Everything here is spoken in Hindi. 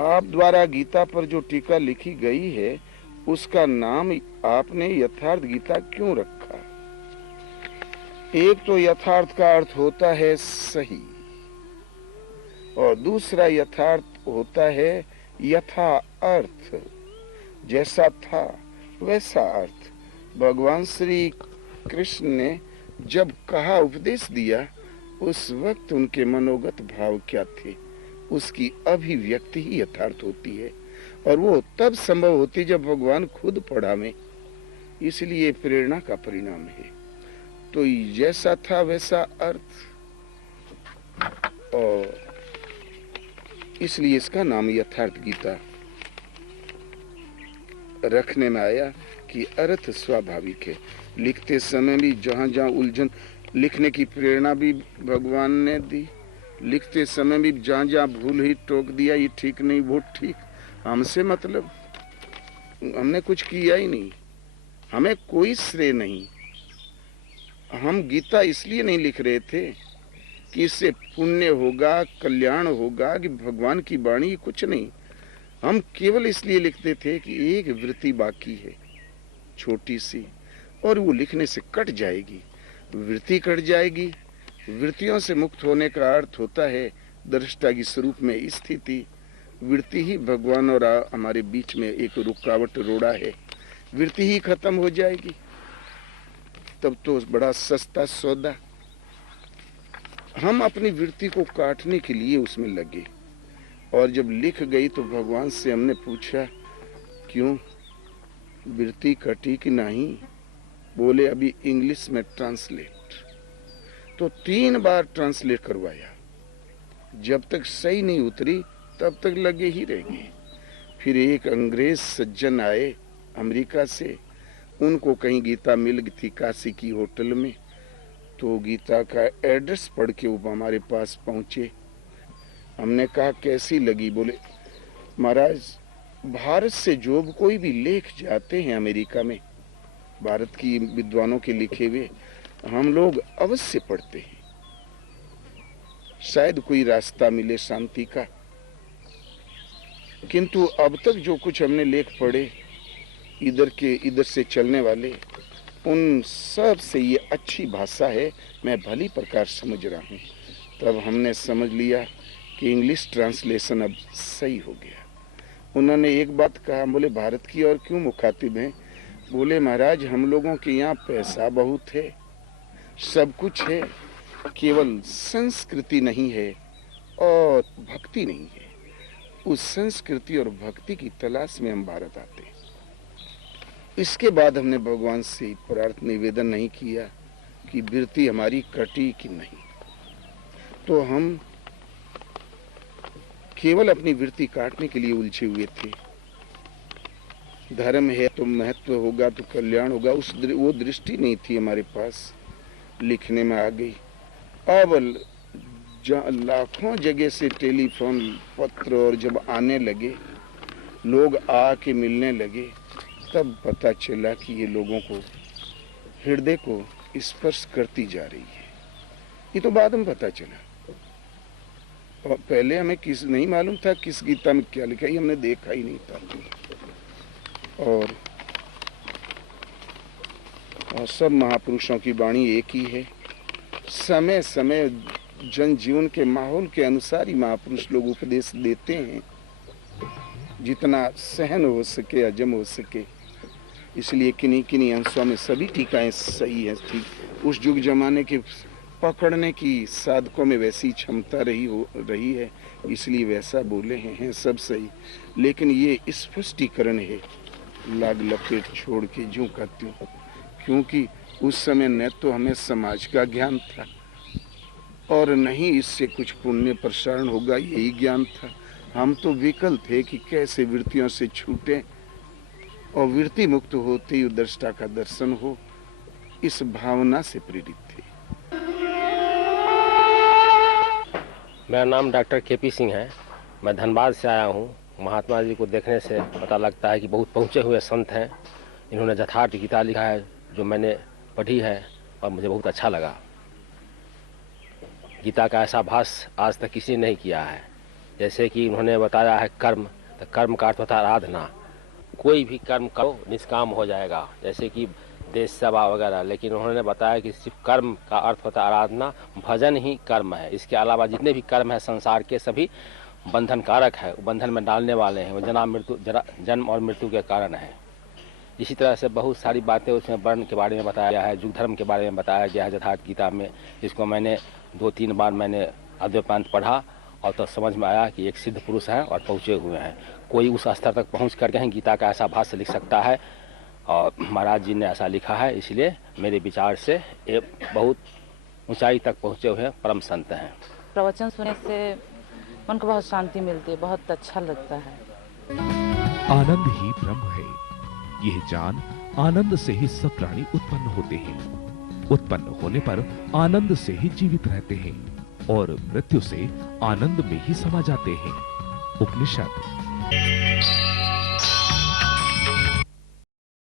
आप द्वारा गीता पर जो टीका लिखी गई है उसका नाम आपने यथार्थ गीता क्यों रखा? एक तो यथार्थ का अर्थ होता है सही, और दूसरा यथार्थ होता है यथा अर्थ, जैसा था वैसा अर्थ। भगवान श्री कृष्ण ने जब कहा, उपदेश दिया, उस वक्त उनके मनोगत भाव क्या थे, उसकी अभिव्यक्ति ही यथार्थ होती है, और वो तब संभव होती जब भगवान खुद पढ़ावे। इसलिए प्रेरणा का परिणाम है। तो जैसा था वैसा अर्थ, और इसलिए इसका नाम यथार्थ गीता रखने में आया कि अर्थ स्वाभाविक है। लिखते समय भी जहाँ जहाँ उलझन, लिखने की प्रेरणा भी भगवान ने दी। लिखते समय भी जहाँ जहाँ भूल ही टोक दिया, ये ठीक नहीं वो ठीक, हमसे मतलब, हमने कुछ किया ही नहीं, हमें कोई श्रेय नहीं। हम गीता इसलिए नहीं लिख रहे थे कि इससे पुण्य होगा, कल्याण होगा, कि भगवान की वाणी, कुछ नहीं। हम केवल इसलिए लिखते थे कि एक वृत्ति बाकी है छोटी सी, और वो लिखने से कट जाएगी। वृत्ति कट जाएगी। वृत्तियों से मुक्त होने का अर्थ होता है दृष्टा की स्वरूप में स्थिति। वृत्ति ही भगवान और हमारे बीच में एक रुकावट, रोड़ा है। वृत्ति ही खत्म हो जाएगी, तब तो बड़ा सस्ता सौदा। हम अपनी वृत्ति को काटने के लिए उसमें लगे, और जब लिख गई तो भगवान से हमने पूछा, क्यों वृत्ति कटी कि नहीं? बोले अभी इंग्लिश में ट्रांसलेट। तो 3 बार ट्रांसलेट करवाया, जब तक सही नहीं उतरी तब तक लगे ही रह गए। फिर एक अंग्रेज सज्जन आए अमेरिका से, उनको कहीं गीता मिल गई थी काशी की होटल में, तो गीता का एड्रेस पढ़ के वो हमारे पास पहुंचे। हमने कहा कैसी लगी? बोले महाराज, भारत से जो कोई भी लेख जाते हैं अमेरिका में, भारत की विद्वानों के लिखे हुए, हम लोग अवश्य पढ़ते हैं, शायद कोई रास्ता मिले शांति का। किंतु अब तक जो कुछ हमने लेख पढ़े इधर से चलने वाले, उन सब से ये अच्छी भाषा है, मैं भली प्रकार समझ रहा हूँ। तब हमने समझ लिया कि इंग्लिश ट्रांसलेशन अब सही हो गया। उन्होंने एक बात कहा, बोले भारत की और क्यों मुखातिब हैं? बोले महाराज, हम लोगों के यहाँ पैसा बहुत है, सब कुछ है, केवल संस्कृति नहीं है और भक्ति नहीं है। उस संस्कृति और भक्ति की तलाश में हम भारत आते हैं। इसके बाद हमने भगवान से प्रार्थना निवेदन नहीं किया कि वृत्ति हमारी कटी कि नहीं। तो हम केवल अपनी वृत्ति काटने के लिए उलझे हुए थे। धर्म है तो महत्व होगा, तो कल्याण होगा, वो दृष्टि नहीं थी हमारे पास। लिखने में आ गई। अब लाखों जगह से टेलीफोन, पत्र और जब आने लगे, लोग आके मिलने लगे, तब पता चला कि ये लोगों को, हृदय को स्पर्श करती जा रही है। ये तो बाद में पता चला, और पहले हमें नहीं मालूम था किस गीता में क्या लिखा है, हमने देखा ही नहीं था। और सब महापुरुषों की वाणी एक ही है। समय समय जन जीवन के माहौल के अनुसार ही महापुरुष लोग उपदेश देते हैं, जितना सहन हो सके, हजम हो सके। इसलिए किन्हीं किन्हीं अंशों में सभी टीकाएं सही हैं। ठीक उस युग जमाने के पकड़ने की साधकों में वैसी क्षमता रही है, इसलिए वैसा बोले हैं सब सही। लेकिन ये स्पष्टीकरण है, लाग लपेट छोड़ के ज्यों का त्यों, क्योंकि उस समय न तो हमें समाज का ज्ञान था और नहीं इससे कुछ पुण्य प्रसारण होगा, यही ज्ञान था। हम तो विकल थे कि कैसे वृत्तियों से छूटे और वृत्ति मुक्त होते ही दृष्टा का दर्शन हो, इस भावना से प्रेरित थे। मेरा नाम डॉक्टर केपी सिंह है। मैं धनबाद से आया हूँ। महात्मा जी को देखने से पता लगता है कि बहुत पहुँचे हुए संत हैं। इन्होंने यथार्थ गीता लिखा है, जो मैंने पढ़ी है और मुझे बहुत अच्छा लगा। गीता का ऐसा भाष्य आज तक किसी ने नहीं किया है। जैसे कि उन्होंने बताया है कर्म, तो कर्म का अर्थ होता है आराधना। कोई भी कर्म करो निष्काम हो जाएगा, जैसे कि देश सेवा वगैरह, लेकिन उन्होंने बताया कि सिर्फ कर्म का अर्थ होता है आराधना, भजन ही कर्म है। इसके अलावा जितने भी कर्म है संसार के सभी बंधन कारक है, बंधन में डालने वाले हैं, वो जन्म और मृत्यु के कारण है। इसी तरह से बहुत सारी बातें उसमें वर्ण के बारे में बताया गया है, युग धर्म के बारे में बताया गया है यथार्थ गीता में, जिसको मैंने 2-3 बार मैंने अद्वैतांत पढ़ा और तो समझ में आया कि एक सिद्ध पुरुष हैं और पहुँचे हुए हैं। कोई उस स्तर तक पहुँच करके ही गीता का ऐसा भाष्य लिख सकता है और महाराज जी ने ऐसा लिखा है, इसलिए मेरे विचार से ये बहुत ऊंचाई तक पहुँचे हुए परम संत हैं। प्रवचन सुनने से मन को बहुत शांति मिलती है, बहुत अच्छा लगता है। आनंद ही ब्रह्म है, यह जान आनंद से ही सब प्राणी उत्पन्न होते हैं, उत्पन्न होने पर आनंद से ही जीवित रहते हैं और मृत्यु से आनंद में ही समा जाते हैं। उपनिषद।